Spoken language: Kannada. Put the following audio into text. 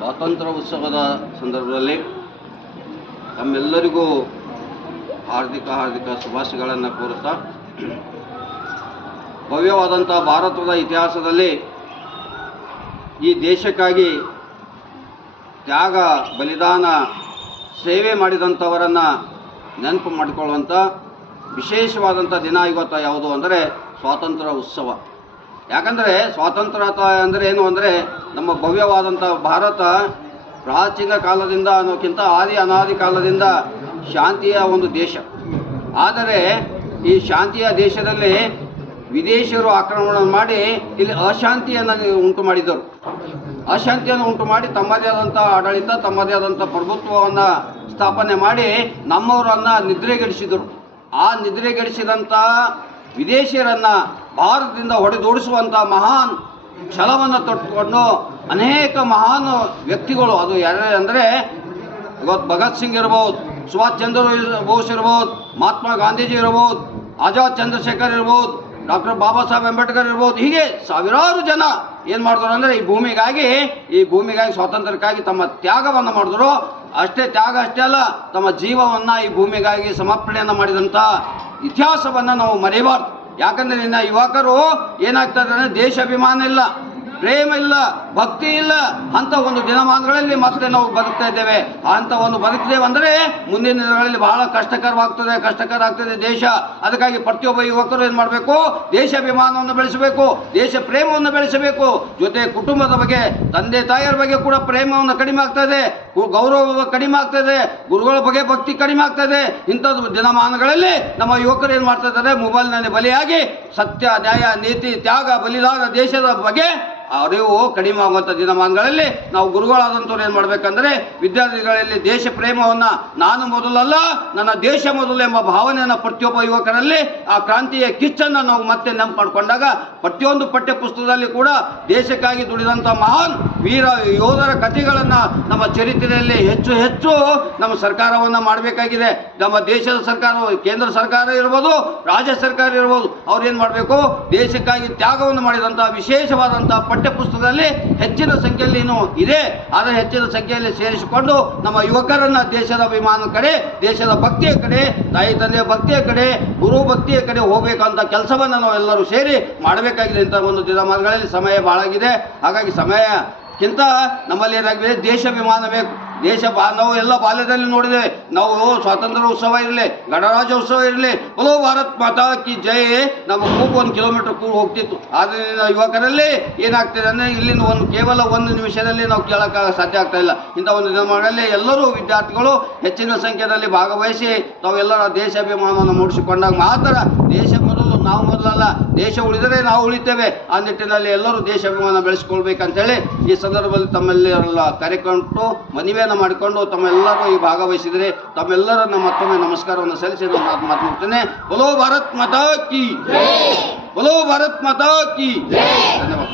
ಸ್ವಾತಂತ್ರ್ಯ ಉತ್ಸವದ ಸಂದರ್ಭದಲ್ಲಿ ತಮ್ಮೆಲ್ಲರಿಗೂ ಹಾರ್ದಿಕ ಶುಭಾಶಯಗಳನ್ನು ಕೋರುತ್ತಾ, ಭವ್ಯವಾದಂಥ ಭಾರತದ ಇತಿಹಾಸದಲ್ಲಿ ಈ ದೇಶಕ್ಕಾಗಿ ತ್ಯಾಗ, ಬಲಿದಾನ, ಸೇವೆ ಮಾಡಿದಂಥವರನ್ನು ನೆನಪು ಮಾಡಿಕೊಳ್ಳುವಂಥ ವಿಶೇಷವಾದಂಥ ದಿನ ಇವತ್ತು ಯಾವುದು ಅಂದರೆ ಸ್ವಾತಂತ್ರ್ಯ ಉತ್ಸವ. ಯಾಕಂದರೆ ಸ್ವಾತಂತ್ರ್ಯ ಅಂದರೆ ಏನು ಅಂದರೆ, ನಮ್ಮ ಭವ್ಯವಾದಂಥ ಭಾರತ ಪ್ರಾಚೀನ ಕಾಲದಿಂದ ಅನ್ನೋಕ್ಕಿಂತ ಅನಾದಿ ಕಾಲದಿಂದ ಶಾಂತಿಯ ಒಂದು ದೇಶ. ಆದರೆ ಈ ಶಾಂತಿಯ ದೇಶದಲ್ಲಿ ವಿದೇಶಿಯರು ಆಕ್ರಮಣ ಮಾಡಿ ಇಲ್ಲಿ ಅಶಾಂತಿಯನ್ನು ಉಂಟು ಮಾಡಿದರು. ಅಶಾಂತಿಯನ್ನು ಉಂಟು ಮಾಡಿ ತಮ್ಮದೇ ಆದಂಥ ಆಡಳಿತ, ತಮ್ಮದೇ ಆದಂಥ ಪ್ರಭುತ್ವವನ್ನು ಸ್ಥಾಪನೆ ಮಾಡಿ ನಮ್ಮವರನ್ನು ನಿದ್ರೆಗೆಡಿಸಿದರು. ಆ ನಿದ್ರೆಗೆಡಿಸಿದಂಥ ವಿದೇಶಿಯರನ್ನು ಭಾರತದಿಂದ ಹೊಡೆದೋಡಿಸುವಂಥ ಮಹಾನ್ ಛಲವನ್ನು ತೊಟ್ಟುಕೊಂಡು ಅನೇಕ ಮಹಾನ್ ವ್ಯಕ್ತಿಗಳು, ಅದು ಯಾರ್ಯಾರು ಅಂದರೆ ಇವತ್ತು ಭಗತ್ ಸಿಂಗ್ ಇರ್ಬೋದು, ಸುಭಾಷ್ ಚಂದ್ರ ಬೋಸ್ ಇರ್ಬೋದು, ಮಹಾತ್ಮ ಗಾಂಧೀಜಿ ಇರ್ಬೋದು, ಆಜಾದ್ ಚಂದ್ರಶೇಖರ್ ಇರ್ಬೋದು, ಡಾಕ್ಟರ್ ಬಾಬಾ ಸಾಹೇಬ್ ಅಂಬೇಡ್ಕರ್ ಇರ್ಬೋದು. ಹೀಗೆ ಸಾವಿರಾರು ಜನ ಏನು ಮಾಡಿದ್ರು ಅಂದರೆ ಈ ಭೂಮಿಗಾಗಿ ಸ್ವಾತಂತ್ರ್ಯಕ್ಕಾಗಿ ತಮ್ಮ ತ್ಯಾಗವನ್ನು ಮಾಡಿದ್ರು. ಅಷ್ಟೇ ತ್ಯಾಗ ಅಷ್ಟೇ ಅಲ್ಲ, ತಮ್ಮ ಜೀವವನ್ನು ಈ ಭೂಮಿಗಾಗಿ ಸಮರ್ಪಣೆಯನ್ನು ಮಾಡಿದಂಥ ಇತಿಹಾಸವನ್ನು ನಾವು ಮರೆಯಬಾರ್ದು. ಯಾಕಂದರೆ ಇನ್ನು ಯುವಕರು ಏನಾಗ್ತದೆ ಅಂದರೆ ದೇಶಾಭಿಮಾನ ಇಲ್ಲ, ಪ್ರೇಮ ಇಲ್ಲ, ಭಕ್ತಿ ಇಲ್ಲ. ಅಂಥ ಒಂದು ದಿನಮಾನಗಳಲ್ಲಿ ಮತ್ತೆ ನಾವು ಬದುಕ್ತಾ ಇದ್ದೇವೆ. ಅಂಥ ಒಂದು ಬದುಕಿದ್ದೇವೆ ಅಂದರೆ ಮುಂದಿನ ದಿನಗಳಲ್ಲಿ ಬಹಳ ಕಷ್ಟಕರ ಆಗ್ತದೆ ದೇಶ. ಅದಕ್ಕಾಗಿ ಪ್ರತಿಯೊಬ್ಬ ಯುವಕರು ಏನು ಮಾಡಬೇಕು, ದೇಶಾಭಿಮಾನವನ್ನು ಬೆಳೆಸಬೇಕು, ದೇಶ ಪ್ರೇಮವನ್ನು ಬೆಳೆಸಬೇಕು. ಜೊತೆ ಕುಟುಂಬದ ಬಗ್ಗೆ, ತಂದೆ ತಾಯಿಯರ ಬಗ್ಗೆ ಕೂಡ ಪ್ರೇಮವನ್ನು ಕಡಿಮೆ ಆಗ್ತದೆ, ಗೌರವ ಕಡಿಮೆ ಆಗ್ತದೆ, ಗುರುಗಳ ಬಗ್ಗೆ ಭಕ್ತಿ ಕಡಿಮೆ ಆಗ್ತದೆ. ಇಂಥದ್ದು ದಿನಮಾನಗಳಲ್ಲಿ ನಮ್ಮ ಯುವಕರು ಏನು ಮಾಡ್ತಾ ಇದ್ದಾರೆ, ಮೊಬೈಲ್ನಲ್ಲಿ ಬಲಿಯಾಗಿ ಸತ್ಯ, ನ್ಯಾಯ, ನೀತಿ, ತ್ಯಾಗ, ಬಲಿದಾನ, ದೇಶದ ಬಗ್ಗೆ ಅರಿವು ಕಡಿಮೆ ಆಗುವಂಥ ದಿನಮಾನಗಳಲ್ಲಿ ನಾವು ಗುರುಗಳಾದಂಥವ್ರು ಏನು ಮಾಡಬೇಕಂದ್ರೆ, ವಿದ್ಯಾರ್ಥಿಗಳಲ್ಲಿ ದೇಶ ಪ್ರೇಮವನ್ನು, ನಾನು ಮೊದಲಲ್ಲ ನನ್ನ ದೇಶ ಮೊದಲು ಎಂಬ ಭಾವನೆಯನ್ನು ಪ್ರತಿಯೊಬ್ಬ ಯುವಕರಲ್ಲಿ, ಆ ಕ್ರಾಂತಿಯ ಕಿಚ್ಚನ್ನು ನಾವು ಮತ್ತೆ ನೆನಪು ಮಾಡಿಕೊಂಡಾಗ ಪ್ರತಿಯೊಂದು ಪಠ್ಯ ಪುಸ್ತಕದಲ್ಲಿ ಕೂಡ ದೇಶಕ್ಕಾಗಿ ದುಡಿದಂಥ ಮಹಾನ್ ವೀರ ಯೋಧರ ಕಥೆಗಳನ್ನು ನಮ್ಮ ಚರಿತ್ರೆಯಲ್ಲಿ ಹೆಚ್ಚು ನಮ್ಮ ಸರ್ಕಾರವನ್ನು ಮಾಡಬೇಕಾಗಿದೆ. ನಮ್ಮ ದೇಶದ ಸರ್ಕಾರ, ಕೇಂದ್ರ ಸರ್ಕಾರ ಇರ್ಬೋದು, ರಾಜ್ಯ ಸರ್ಕಾರ ಇರ್ಬೋದು, ಅವ್ರು ಏನು ಮಾಡಬೇಕು, ದೇಶಕ್ಕಾಗಿ ತ್ಯಾಗವನ್ನು ಮಾಡಿದಂಥ ವಿಶೇಷವಾದಂಥ ಪಠ್ಯ ಪುಸ್ತಕದಲ್ಲಿ ಹೆಚ್ಚಿನ ಸಂಖ್ಯೆಯಲ್ಲಿ ಇದೆ. ಆದರೆ ಹೆಚ್ಚಿನ ಸಂಖ್ಯೆಯಲ್ಲಿ ಸೇರಿಸಿಕೊಂಡು ನಮ್ಮ ಯುವಕರನ್ನು ದೇಶದ ಅಭಿಮಾನ ಕಡೆ, ದೇಶದ ಭಕ್ತಿಯ ಕಡೆ, ತಾಯಿ ತಂದೆಯ ಭಕ್ತಿಯ ಕಡೆ, ಗುರು ಭಕ್ತಿಯ ಕಡೆ ಹೋಗಬೇಕಂತ ಕೆಲಸವನ್ನು ನಾವು ಎಲ್ಲರೂ ಸೇರಿ ಮಾಡಬೇಕಾಗಿದೆ. ಇಂಥ ಒಂದು ದಿನಮಾನಗಳಲ್ಲಿ ಸಮಯ ಭಾಳಾಗಿದೆ. ಹಾಗಾಗಿ ಸಮಯಕ್ಕಿಂತ ನಮ್ಮಲ್ಲಿ ಏನಾಗಿದೆ, ದೇಶಾಭಿಮಾನ ಬೇಕು. ನಾವು ಎಲ್ಲ ಬಾಲ್ಯದಲ್ಲಿ ನೋಡಿದ್ದೇವೆ. ನಾವು ಸ್ವಾತಂತ್ರ್ಯ ಉತ್ಸವ ಇರಲಿ, ಗಣರಾಜ್ಯೋತ್ಸವ ಇರಲಿ, ಬಲೋ ಭಾರತ್ ಮಾತಾ ಕಿ ಜೈ ನಮ್ಮ ಕೂಗು 1 ಕಿಲೋಮೀಟರ್ ಕೂಗು ಹೋಗ್ತಿತ್ತು. ಆದರೆ ಯುವಕರಲ್ಲಿ ಏನಾಗ್ತಿದೆ ಅಂದರೆ, ಇಲ್ಲಿಂದ ಕೇವಲ 1 ನಿಮಿಷದಲ್ಲಿ ನಾವು ಕೇಳೋಕ್ಕಾಗ ಸಾಧ್ಯ ಆಗ್ತಾ ಇಲ್ಲ. ಇಂಥ ಒಂದು ದಿನಗಳಲ್ಲಿ ಎಲ್ಲರೂ ವಿದ್ಯಾರ್ಥಿಗಳು ಹೆಚ್ಚಿನ ಸಂಖ್ಯೆಯಲ್ಲಿ ಭಾಗವಹಿಸಿ ತಾವೆಲ್ಲರ ದೇಶಾಭಿಮಾನವನ್ನು ಮೂಡಿಸಿಕೊಂಡಾಗ ಮಾತ್ರ ದೇಶ ಮೊದಲು, ನಾವು ಮೊದಲಲ್ಲ, ದೇಶ ಉಳಿದರೆ ನಾವು ಉಳಿತೇವೆ. ಆ ನಿಟ್ಟಿನಲ್ಲಿ ಎಲ್ಲರೂ ದೇಶಾಭಿಮಾನ ಬೆಳೆಸ್ಕೊಳ್ಬೇಕಂತೇಳಿ ಈ ಸಂದರ್ಭದಲ್ಲಿ ತಮ್ಮೆಲ್ಲರೆಲ್ಲ ಕರೆಕೊಂಡು ಮನವಿಯನ್ನು ಮಾಡಿಕೊಂಡು ತಮ್ಮೆಲ್ಲರೂ ಈ ಭಾಗವಹಿಸಿದರೆ ತಮ್ಮೆಲ್ಲರನ್ನ ಮತ್ತೊಮ್ಮೆ ನಮಸ್ಕಾರವನ್ನು ಸಲ್ಲಿಸಿ ನಾನು ಮಾತನಾಡ್ತೇನೆ. ಬಲೋ ಭಾರತ್ ಮಾತಾ ಕಿ, ಬಲೋ ಭಾರತ್ ಮಾತಾ ಕಿ. ಧನ್ಯವಾದ.